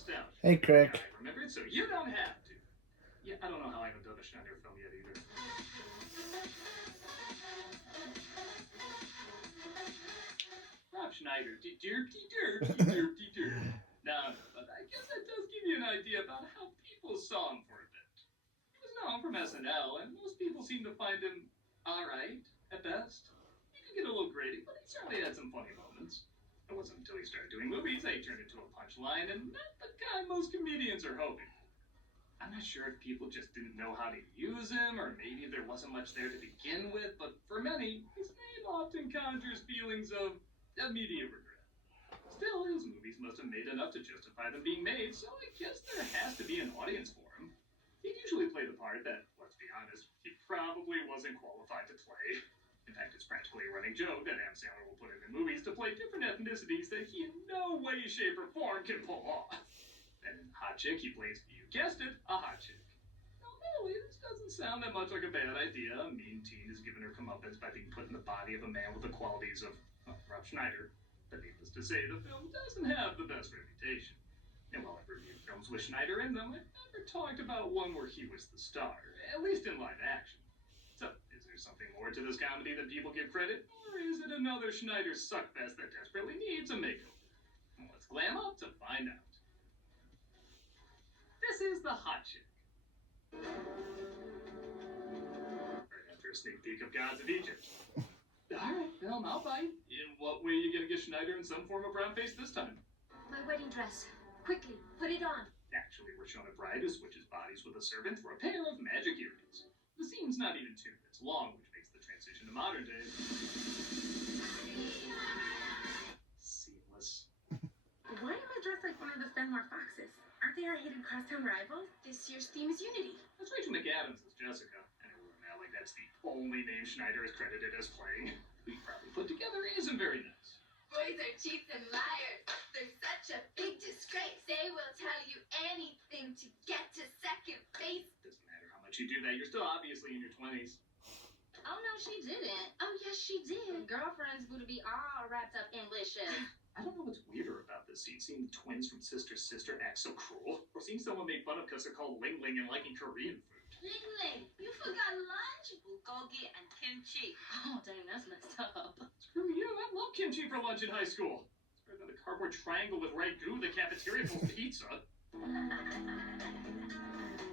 nostalgia. Hey, Craig. I remember it, so you don't have to. Yeah, I don't know how I haven't done a Schneider film yet either. Rob Schneider, No, but I guess that does give you an idea about how people saw him for a bit. He was known from SNL, and most people seem to find him alright, at best. You can get a little gritty, but he certainly had some funny moments. It wasn't until he started doing movies that he turned into a punchline, and not the kind most comedians are hoping. I'm not sure if people just didn't know how to use him, or maybe there wasn't much there to begin with, but for many, his name often conjures feelings of immediate regret. Still, his movies must have made enough to justify them being made, so I guess there has to be an audience for him. He'd usually play the part that, let's be honest, he probably wasn't qualified to play. In fact, it's practically a running joke that Adam Sandler will put him in movies to play different ethnicities that he in no way, shape, or form can pull off. And in Hot Chick, he plays, you guessed it, a hot chick. Now, really, this doesn't sound that much like a bad idea. A mean teen is giving her comeuppance by being put in the body of a man with the qualities of Rob Schneider. But needless to say, the film doesn't have the best reputation. And while I've reviewed films with Schneider in them, I've never talked about one where he was the star, at least in live action. So, is there something more to this comedy than people give credit? Or is it another Schneider suckfest that desperately needs a makeover? Well, let's glam up to find out. This is the Hot Chick. Right after a sneak peek of Gods of Egypt. Alright, film, I'll bite. In what way are you gonna get Schneider in some form of brown face this time? My wedding dress. Quickly, put it on. Actually, we're shown a bride who switches bodies with a servant through a pair of magic earrings. The scene's not even 2 minutes long, which makes the transition to modern day seamless. Why am I dressed like one of the Fenmore Foxes? Aren't they our hated crosstown rivals? This year's theme is unity. That's Rachel McAdams as Jessica, and everyone now like that's the only name Schneider is credited as playing. Who you probably put together isn't very nice. Boys are cheats and liars. They're such a big disgrace. They will tell you anything to get to second base. Doesn't matter how much you do that, you're still obviously in your 20s. Oh, no, she didn't. Oh, yes, she did. Girlfriends would be all wrapped up in wishes. I don't know what's weirder about this scene, seeing the twins from Sister Sister act so cruel, or seeing someone make fun of because they're called Ling Ling and liking Korean food. Ling Ling, you forgot lunch. Bulgogi and kimchi. Oh, dang, that's messed up. Screw you, I love kimchi for lunch in high school. It's better than the cardboard triangle with ragu the cafeteria calls pizza.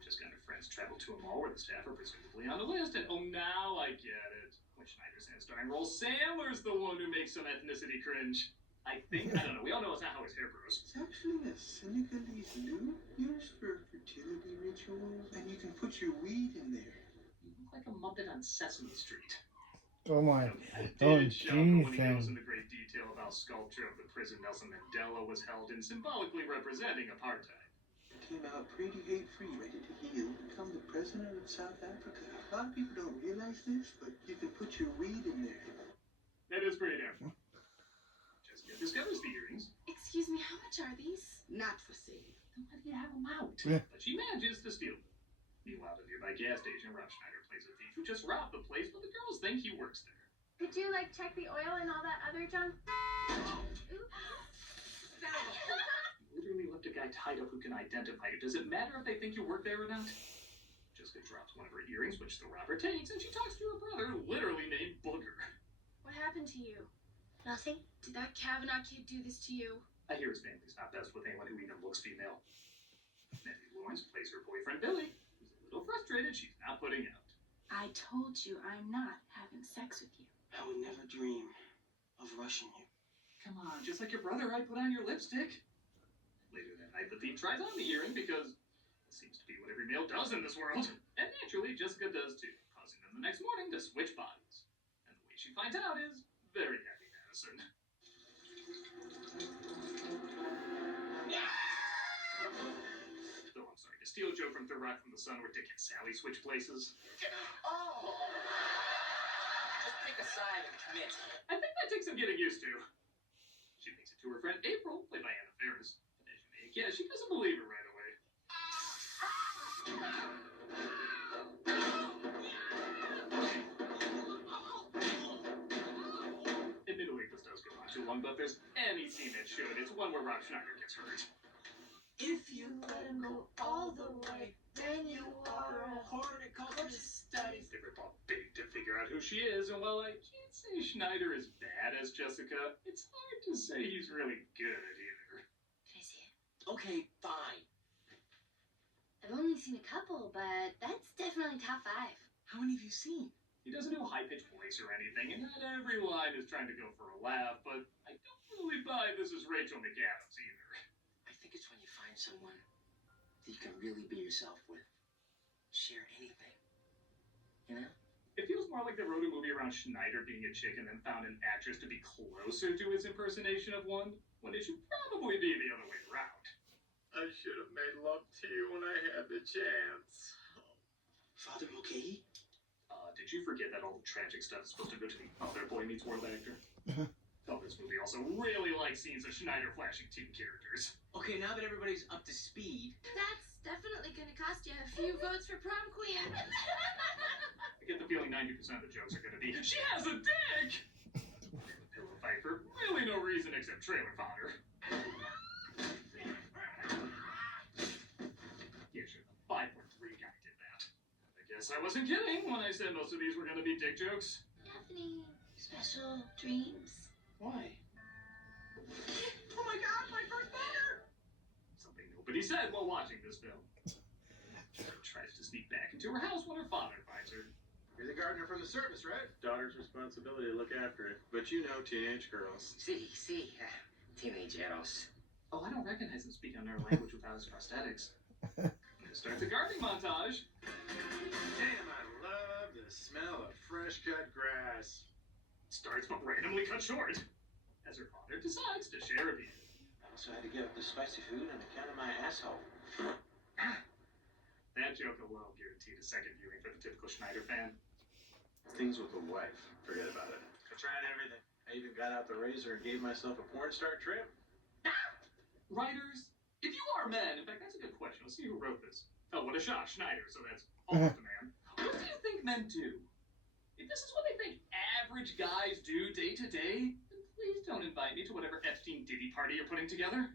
Just got her friends travel to a mall where the staff are presumably on the list, and oh, now I get it. When Schneider's in a starring role, Sandler's the one who makes some ethnicity cringe. I think, I don't know, we all know it's not how his hair grows. It's actually a Senegalese loo used for fertility rituals, and you can put your weed in there. You look like a Muppet on Sesame Street. Oh my. Oh, geez. When he goes into great detail about sculpture of the prison Nelson Mandela was held in, symbolically representing apartheid. Came out pretty hate-free, ready to heal, become the president of South Africa. A lot of people don't realize this, but you can put your weed in there. That is pretty damn. Jessica discovers the earrings. Excuse me, how much are these? Not for sale. Then why do you have them out? Yeah. But she manages to steal them. Meanwhile, at a nearby gas station, Rob Schneider plays a thief who just robbed the place, but the girls think he works there. Could you, check the oil and all that other junk? Literally left a guy tied up who can identify you. Does it matter if they think you work there or not? Jessica drops one of her earrings, which the robber takes, and she talks to her brother, literally named Booger. What happened to you? Nothing? Did that Kavanaugh kid do this to you? I hear his family's not best with anyone who even looks female. Nancy Lawrence plays her boyfriend Billy, who's a little frustrated she's not putting out. I told you I'm not having sex with you. I would never dream of rushing you. Come on, just like your brother, I put on your lipstick. Later that night, the thief tries on the earring because it seems to be what every male does in this world. And naturally, Jessica does too, causing them the next morning to switch bodies. And the way she finds out is very Abby Madison. Though I'm sorry, to steal a joke from Third Rock from the Sun where Dick and Sally switch places. Oh! Just pick a side and commit. I think that takes some getting used to. She makes it to her friend April, played by Anna Faris. But as you may guess, she doesn't believe her right away. Admittedly, this does go on too long, but if there's any scene that should, it's one where Rob Schneider gets hurt. If you let him go all the way, then you are a horticulture studies. They rip off big to figure out who she is, and while I can't say Schneider is bad as Jessica, it's hard to say he's really good either. Can I see it? Okay, fine. I've only seen a couple, but that's definitely top 5. How many have you seen? He doesn't do a high-pitched voice or anything, and not every line is trying to go for a laugh, but I don't really buy this is Rachel McAdams either. I think it's when you find someone that you can really be yourself with. Share anything. You know? It feels more like they wrote a movie around Schneider being a chick and then found an actress to be closer to his impersonation of one, when it should probably be the other way around. I should have made love to you when I had the chance. Father, okay? Did you forget that all the tragic stuff is supposed to go to the other Boy Meets World actor? Oh, this movie also really likes scenes of Schneider flashing teen characters. Okay, now that everybody's up to speed. That's definitely gonna cost you a few votes for prom queen. I get the feeling 90% of the jokes are gonna be, she has a dick! The pillow fight for really no reason except trailer fodder. Yeah, sure, the 5.3 guy did that. I guess I wasn't kidding when I said most of these were gonna be dick jokes. Daphne, special dreams. Why? Oh my god, my first boner! Something nobody said while watching this film. She tries to sneak back into her house when her father finds her. You're the gardener from the service, right? Daughter's responsibility to look after it. But you know teenage girls. See, teenageros. Oh, I don't recognize him speaking another language without his prosthetics. Start the gardening montage. Damn, I love the smell of fresh cut grass. Starts but randomly cut short as her father decides to share a view. I also had to give up the spicy food on account of my asshole. That joke alone guaranteed a second viewing for the typical Schneider fan. Things with a wife. Forget about it. I tried everything. I even got out the razor and gave myself a porn star trim. Writers, if you are men, in fact, that's a good question. Let's see who wrote this. Oh, what a shot, Schneider, so that's almost a man. What do you think men do? If this is what they think average guys do day to day, then please don't invite me to whatever Epstein Diddy party you're putting together.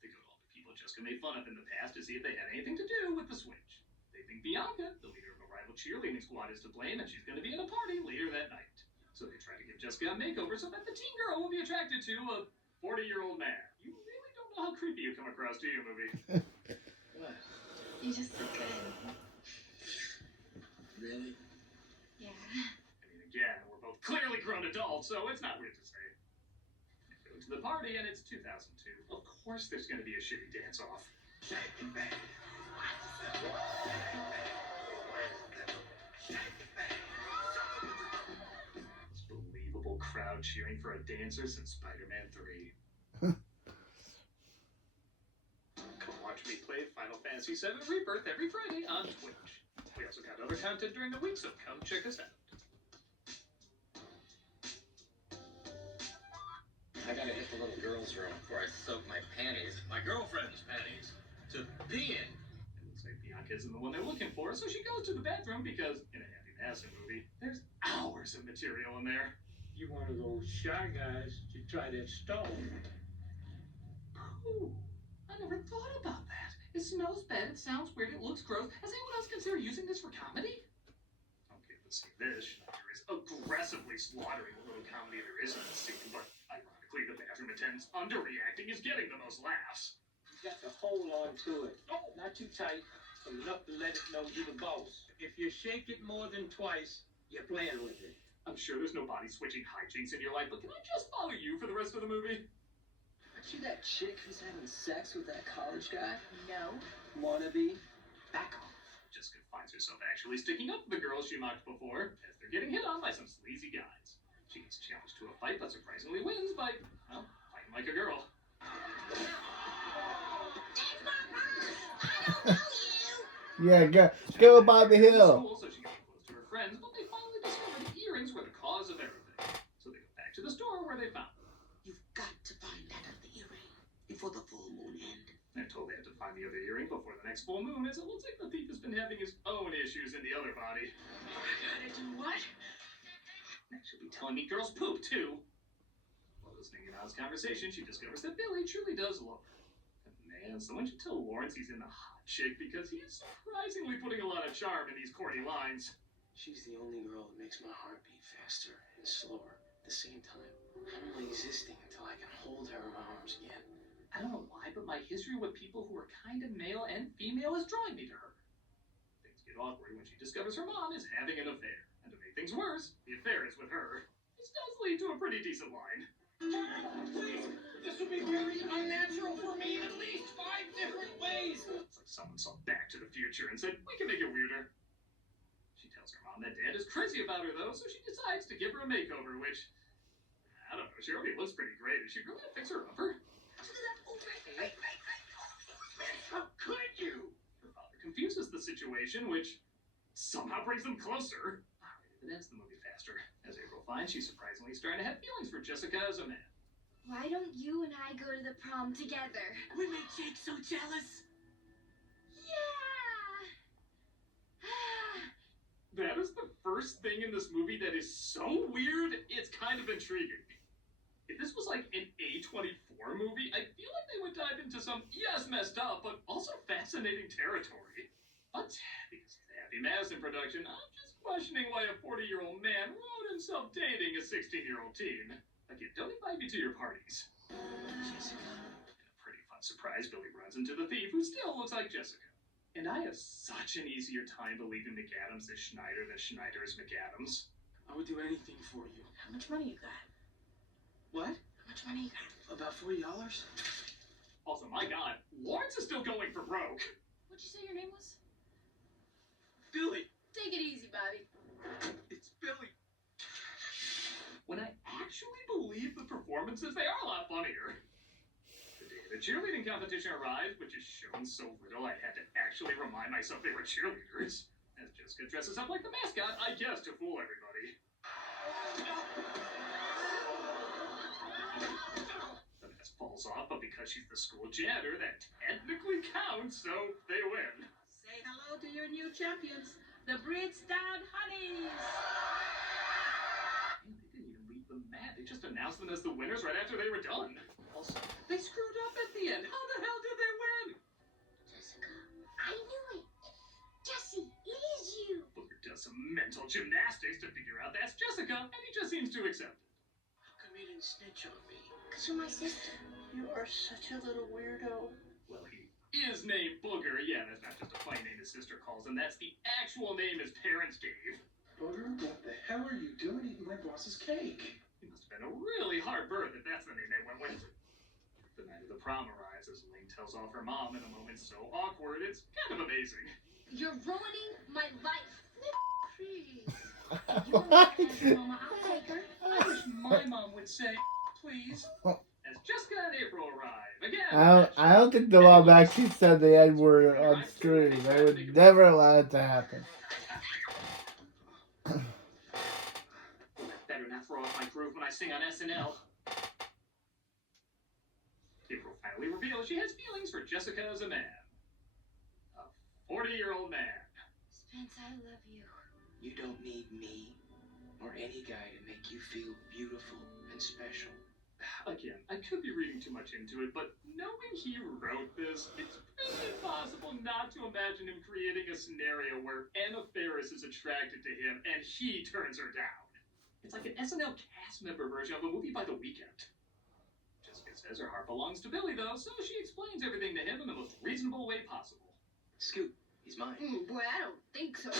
Think of all the people Jessica made fun of in the past to see if they had anything to do with the switch. They think Bianca, the leader of a rival cheerleading squad, is to blame, and she's going to be at a party later that night. So they try to give Jessica a makeover so that the teen girl will be attracted to a 40-year-old man. You really don't know how creepy you come across, do you, movie? What? You just look good. Really? Yeah. I mean, again, we're both clearly grown adults, so it's not weird to say. They go to the party, and it's 2002. Of course there's going to be a shitty dance-off. This believable crowd cheering for a dancer since Spider-Man 3. Come watch me play Final Fantasy VII Rebirth every Friday on Twitch. We also got other content during the week, so come check us out. I gotta hit the little girl's room before I soak my panties, my girlfriend's panties, to pee in. It looks like Bianca isn't the one they're looking for, so she goes to the bathroom because, in a Happy Madison movie, there's hours of material in there. You're one of those shy guys to try that stone. Pooh. I never thought about that. It smells bad, it sounds weird, it looks gross. Has anyone else considered using this for comedy? Okay, let's see this. Schneider is aggressively slaughtering the little comedy there is in the scene, but ironically, the bathroom attendant's underreacting is getting the most laughs. You got to hold on to it. Not too tight, but enough to let it know you're the boss. If you shake it more than twice, you're playing with it. I'm sure there's no body switching hijinks in your life, but can I just follow you for the rest of the movie? Aren't you that chick who's having sex with that college guy? No. Wannabe? Back off. Jessica finds herself actually sticking up for the girls she mocked before, as they're getting hit on by some sleazy guys. She gets challenged to a fight, but surprisingly wins by, well, fighting like a girl. Yeah, go by the hill. School, so she gets close to her friends, but they finally discover the earrings were the cause of everything. So they go back to the store where they found them. You've got to find that other earring before the full moon end. They're told they have to find the other earring before the next full moon, as it looks like the thief has been having his own issues in the other body. I gotta do what? Next, she'll be telling me girls poop, too. Well, Listening in on his conversation, she discovers that Billy truly does love her. And man, someone should tell Lawrence he's in the hot chick because he's surprisingly putting a lot of charm in these corny lines. She's the only girl that makes my heart beat faster and slower at the same time. I'm only existing until I can hold her in my arms again. I don't know why, but my history with people who are kind of male and female is drawing me to her. Things get awkward when she discovers her mom is having an affair. And to make things worse, the affair is with her. This does lead to a pretty decent line. Please, this will be very unnatural for me in at least 5 different ways. It's like someone saw Back to the Future and said, we can make it weirder. She tells her mom that dad is crazy about her, though, so she decides to give her a makeover, which, I don't know, she already looks pretty great. Is she really a fixer-upper? How could you? Her father confuses the situation, which somehow brings them closer. Alright, it ends the movie faster. As April finds, she's surprisingly starting to have feelings for Jessica as a man. Why don't you and I go to the prom together? We made Jake so jealous. Yeah! That is the first thing in this movie that is so weird, it's kind of intriguing. If this was like an A24 movie, I feel like they would dive into some, yes, messed up, but also fascinating territory. But because of the Happy Madison production, I'm just questioning why a 40-year-old man wrote himself dating a 16-year-old teen. Like, don't invite me to your parties. Jessica. In a pretty fun surprise, Billy runs into the thief, who still looks like Jessica. And I have such an easier time believing McAdams is Schneider than Schneider is McAdams. I would do anything for you. How much money you got? What? How much money you got? About $40? Also, my God, Lawrence is still going for broke. What'd you say your name was? Billy. Take it easy, Bobby. It's Billy. When I actually believe the performances, they are a lot funnier. The day the cheerleading competition arrived, which is shown so little I had to actually remind myself they were cheerleaders. As Jessica dresses up like the mascot, I guess to fool everybody. The mask falls off, but because she's the school janitor, that technically counts, so they win. Say hello to your new champions, the Bridgestone Honeys! Man, they didn't even leave them mad. They just announced them as the winners right after they were done. Also, they screwed up at the end. How the hell did they win? Jessica, I knew it. Jesse, it is you. Booker does some mental gymnastics to figure out that's Jessica, and he just seems to accept it. How come you didn't snitch on me? Because you're my sister. You are such a little weirdo. Well, he is named Booger. Yeah, that's not just a funny name his sister calls him. That's the actual name his parents gave. Booger, what the hell are you doing eating my boss's cake? He must have been a really hard birth if that's the name they went with. The night of the prom arrives as Elaine tells off her mom in a moment so awkward, it's kind of amazing. You're ruining my life. Please. What? Mama, I'll take her. I wish my mom would say, please. As Jessica and April arrive, again. I don't think the mom actually said the N word on screen. They would never allow it to happen. Better not throw off my groove when I sing on SNL. April finally reveals she has feelings for Jessica as a man. A 40-year-old man. Spence, I love you. You don't need me or any guy to make you feel beautiful and special. Again, I could be reading too much into it, but knowing he wrote this, it's pretty impossible not to imagine him creating a scenario where Anna Faris is attracted to him and he turns her down. It's like an SNL cast member version of a movie by The Weeknd. Jessica says her heart belongs to Billy, though, so she explains everything to him in the most reasonable way possible. Scoot, he's mine. Boy, I don't think so.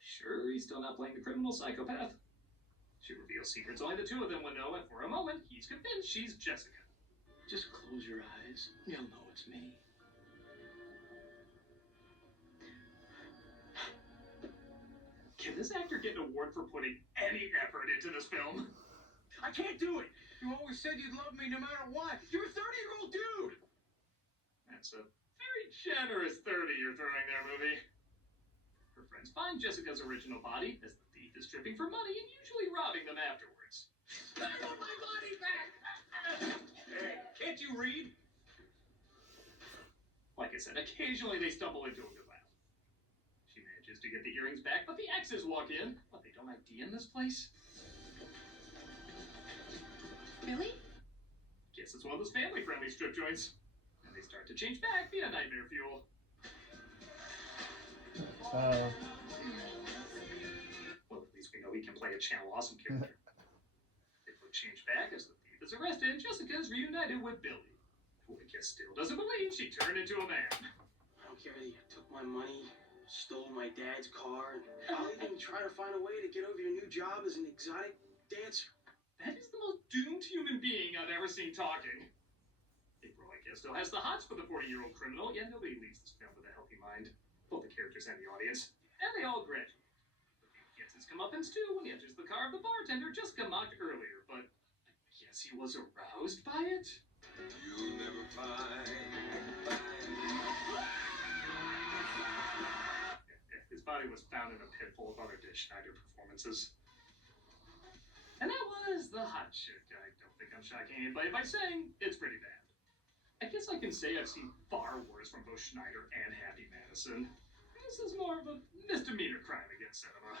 Sure, he's still not playing the criminal psychopath. She reveals secrets only the two of them would know, and for a moment, he's convinced she's Jessica. Just close your eyes. You'll know it's me. Can this actor get an award for putting any effort into this film? I can't do it. You always said you'd love me no matter what. You're a 30-year-old dude. That's a very generous 30 you're throwing there, movie. Her friends find Jessica's original body as the thief is stripping for money and usually robbing them afterwards. I want my body back. Hey, can't you read? Like I said, occasionally they stumble into a good laugh. She manages to get the earrings back, but the exes walk in. What, they don't ID in this place? Really? Guess it's one of those family-friendly strip joints. And they start to change back via nightmare fuel. Oh. Well, at least we know he can play a Channel Awesome character. They put change back as the thief is arrested. Jessica is reunited with Billy, who I guess still doesn't believe she turned into a man. I don't care that you took my money, stole my dad's car, and I'll even try to find a way to get over your new job as an exotic dancer. That is the most doomed human being I've ever seen talking. April, I guess, still has the hots for the 40-year-old criminal, yet nobody leaves this film with a healthy mind. Both the characters and the audience. And they all graduate. The thief gets his comeuppance too when he enters the car of the bartender Jessica mocked earlier, but I guess he was aroused by it? You'll never find. His body was found in a pit full of other Schneider performances. And that was The Hot Chick. I don't think I'm shocking anybody by saying it's pretty bad. I guess I can say I've seen far worse from both Schneider and Happy Madison. This is more of a misdemeanor crime against cinema.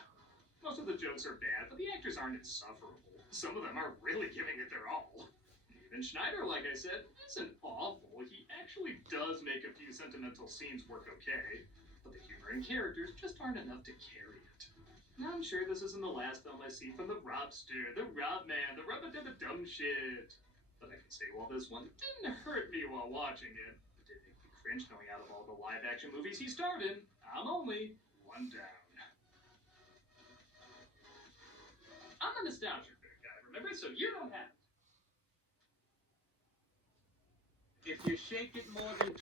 Most of the jokes are bad, but the actors aren't insufferable. Some of them are really giving it their all. Even Schneider, like I said, isn't awful. He actually does make a few sentimental scenes work okay, but the humor and characters just aren't enough to carry it. Now I'm sure this isn't the last film I see from the Robster, the Rob Man, the Rub-a-dub-a-dum shit. But I can say, well, this one didn't hurt me while watching it. It did make me cringe knowing out of all the live-action movies he starred in, I'm only one down. I'm a nostalgia guy, remember? So you don't have it. If you shake it more than